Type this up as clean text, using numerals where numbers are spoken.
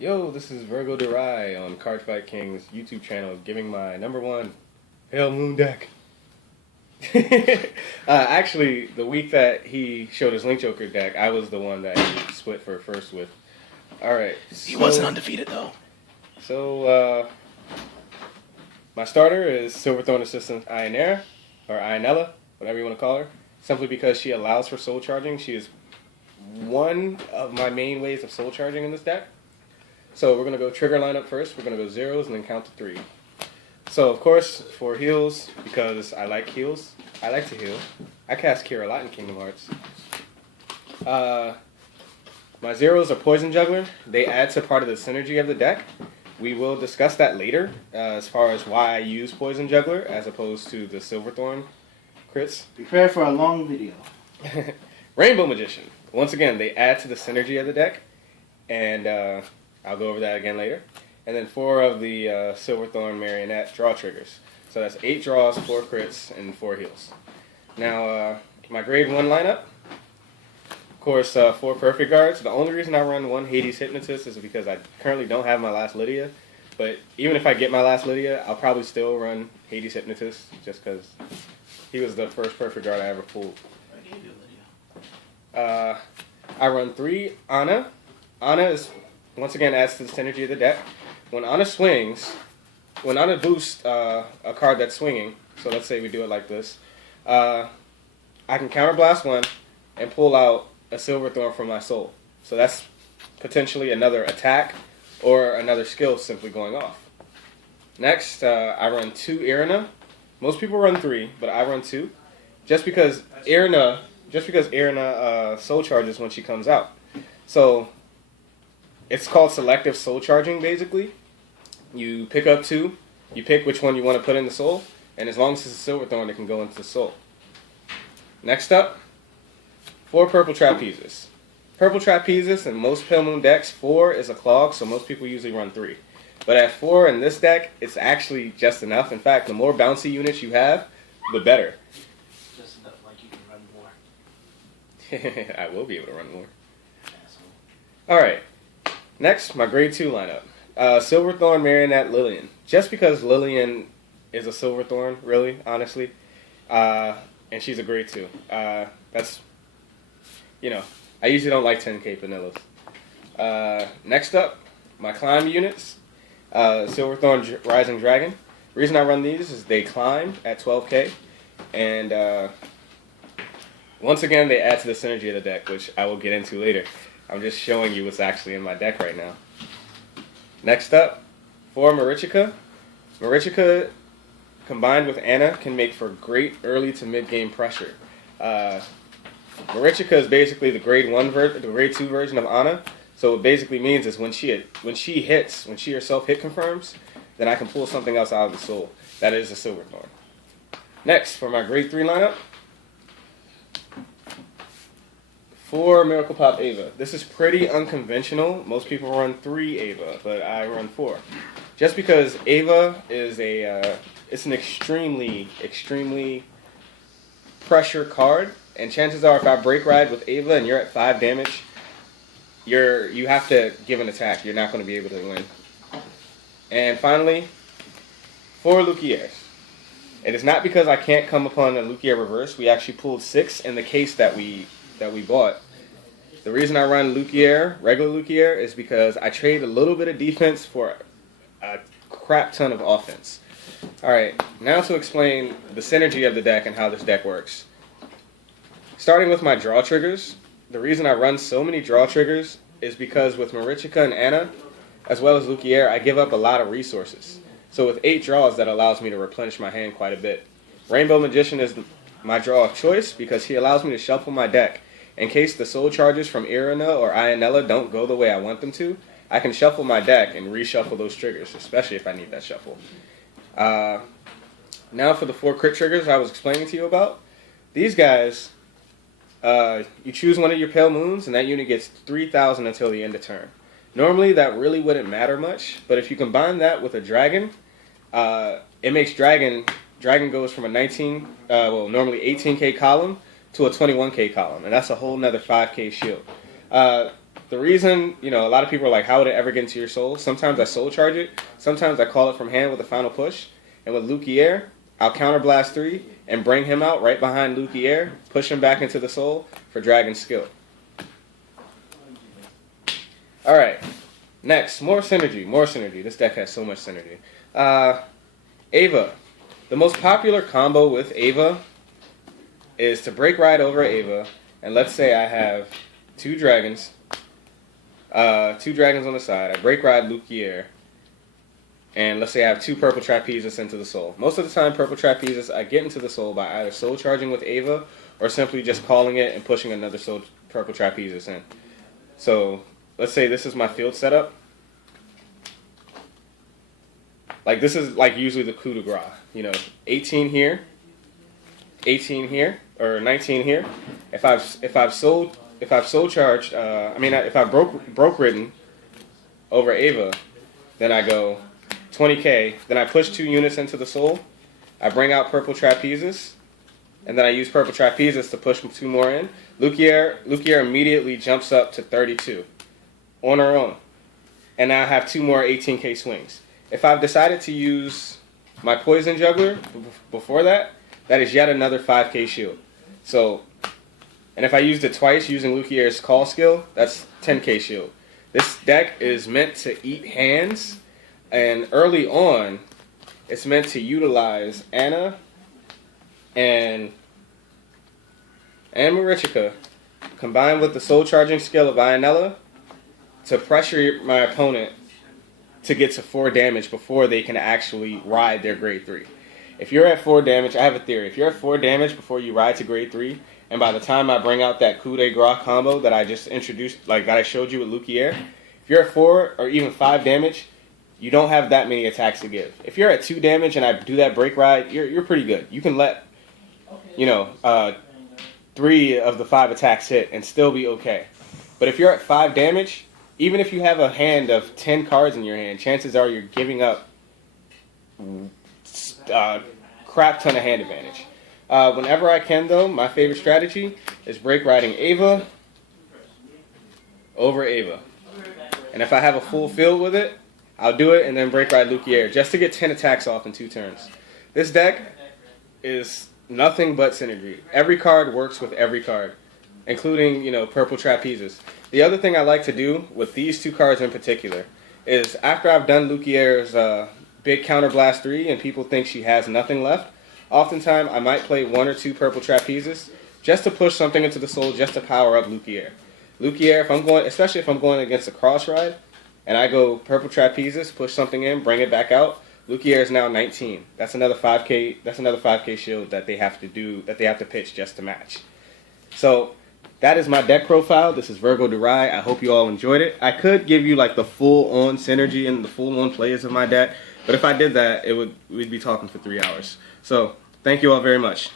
Yo, this is Virgo Derai on Card Fight King's YouTube channel, giving my #1 Pale Moon deck. Actually, the week that he showed his Link Joker deck, I was the one that he split for first with. Alright. He wasn't undefeated, though. So, my starter is Silverthorn Assistant Ionera, or Ionella, whatever you want to call her. Simply because she allows for soul charging. She is one of my main ways of soul charging in this deck. So we're going to go trigger lineup first. We're going to go zeros and then count to 3. So, of course, for heals, because I like heals, I like to heal. I cast Cure a lot in Kingdom Hearts. My zeros are Poison Juggler. They add to part of the synergy of the deck. We will discuss that later, as far as why I use Poison Juggler as opposed to the Silverthorn crits. Prepare for a long video. Rainbow Magician. Once again, they add to the synergy of the deck, and I'll go over that again later. And then 4 of the Silverthorn Marionette draw triggers. So that's 8 draws, 4 crits, and 4 heals. Now, my grade 1 lineup, of course, 4 Perfect Guards. The only reason I run 1 Hades Hypnotist is because I currently don't have my last Lydia. But even if I get my last Lydia, I'll probably still run Hades Hypnotist, just because he was the first Perfect Guard I ever pulled. I gave you Lydia. I run 3 Ana. Ana is, once again, adds to the synergy of the deck. When Ana swings, when Ana boosts a card that's swinging, so let's say we do it like this, I can counterblast 1 and pull out a Silverthorn from my soul. So that's potentially another attack or another skill simply going off. Next, I run 2 Irina. Most people run 3, but I run 2, just because Irina soul charges when she comes out. So it's called selective soul charging, basically. You pick up 2, you pick which one you want to put in the soul, and as long as it's a Silverthorn, it can go into the soul. Next up, 4 Purple Trapezes. Purple Trapezes in most Pale Moon decks, 4 is a clog, so most people usually run 3. But at 4 in this deck, it's actually just enough. In fact, the more bouncy units you have, the better. Just enough like you can run more. I will be able to run more. Alright, next, my grade 2 lineup. Silverthorn Marionette Lillian. Just because Lillian is a Silverthorn, really, honestly, and she's a grade 2. That's, you know, I usually don't like 10k vanillas. Next up, my climb units. Silverthorn Rising Dragon. The reason I run these is they climb at 12k, and once again, they add to the synergy of the deck, which I will get into later. I'm just showing you what's actually in my deck right now. Next up, 4 Marichka. Marichka, combined with Ana, can make for great early to mid-game pressure. Marichka is basically the grade 2 version of Ana. So what it basically means is when she herself hit confirms, then I can pull something else out of the soul. That is a Silverthorn. Next, for my grade 3 lineup, 4 Miracle Pop Ava. This is pretty unconventional. Most people run 3 Ava, but I run 4. Just because Ava is it's an extremely pressure card, and chances are if I break ride with Ava and you're at 5 damage, you have to give an attack. You're not going to be able to win. And finally, 4 Luquiers. It is not because I can't come upon a Luquier reverse. We actually pulled 6 in the case that we bought. The reason I run Luquier, regular Luquier, is because I trade a little bit of defense for a crap ton of offense. Alright, now to explain the synergy of the deck and how this deck works. Starting with my draw triggers, the reason I run so many draw triggers is because with Marichka and Ana, as well as Luquier, I give up a lot of resources. So with 8 draws, that allows me to replenish my hand quite a bit. Rainbow Magician is my draw of choice because he allows me to shuffle my deck. In case the soul charges from Irina or Ionella don't go the way I want them to, I can shuffle my deck and reshuffle those triggers, especially if I need that shuffle. Now for the 4 crit triggers I was explaining to you about. These guys, you choose one of your Pale Moons and that unit gets 3,000 until the end of turn. Normally that really wouldn't matter much, but if you combine that with a dragon, it makes dragon goes from a normally 18k column to a 21k column, and that's a whole nother 5k shield. the reason, you know, a lot of people are like, how would it ever get into your soul? Sometimes I soul charge it. Sometimes I call it from hand with a final push. And with Luquier, I'll counterblast 3 and bring him out right behind Luquier, push him back into the soul for Dragon Skill. Alright, next, more synergy, more synergy. This deck has so much synergy. Ava. The most popular combo with Ava is to break ride over Ava, and let's say I have 2 dragons on the side. I break ride Luquier, and let's say I have 2 purple trapezes into the soul. Most of the time, purple trapezes I get into the soul by either soul charging with Ava or simply just calling it and pushing another purple trapezes in. So let's say this is my field setup. Like this is like usually the coup de grace. You know, 18 here, 18 here, or 19 here. If I've soul charged, if I broke ridden over Ava, then I go 20k. Then I push 2 units into the soul. I bring out purple trapezes, and then I use purple trapezes to push 2 more in. Luquier immediately jumps up to 32 on her own, and now I have 2 more 18k swings. If I've decided to use my poison juggler before that, that is yet another 5k shield. So, and if I used it twice using Luquier's call skill, that's 10k shield. This deck is meant to eat hands, and early on, it's meant to utilize Anna and Marichka combined with the soul charging skill of Ionella to pressure my opponent to get to 4 damage before they can actually ride their grade 3. If you're at 4 damage, I have a theory. If you're at 4 damage before you ride to grade 3, and by the time I bring out that coup de grace combo that I just introduced, like that I showed you with Luquier, if you're at 4 or even 5 damage, you don't have that many attacks to give. If you're at 2 damage and I do that break ride, you're pretty good. You can let, 3 of the 5 attacks hit and still be okay. But if you're at 5 damage, even if you have a hand of 10 cards in your hand, chances are you're giving up crap ton of hand advantage. Whenever I can, though, my favorite strategy is break riding Ava over Ava. And if I have a full field with it, I'll do it and then break ride Luquier just to get 10 attacks off in 2 turns. This deck is nothing but synergy. Every card works with every card, including, purple trapezes. The other thing I like to do with these 2 cards in particular is after I've done Luquier's big counterblast 3 and people think she has nothing left, oftentimes I might play 1 or 2 purple trapezes just to push something into the soul, just to power up Luquier. Luquier, especially if I'm going against a cross ride, and I go purple trapezes, push something in, bring it back out, Luquier is now 19. That's another 5k. That's another 5k shield that they have to do, that they have to pitch just to match. So that is my deck profile. This is Virgo Durai. I hope you all enjoyed it. I could give you like the full-on synergy and the full-on plays of my deck, but if I did that, we'd be talking for 3 hours. So thank you all very much.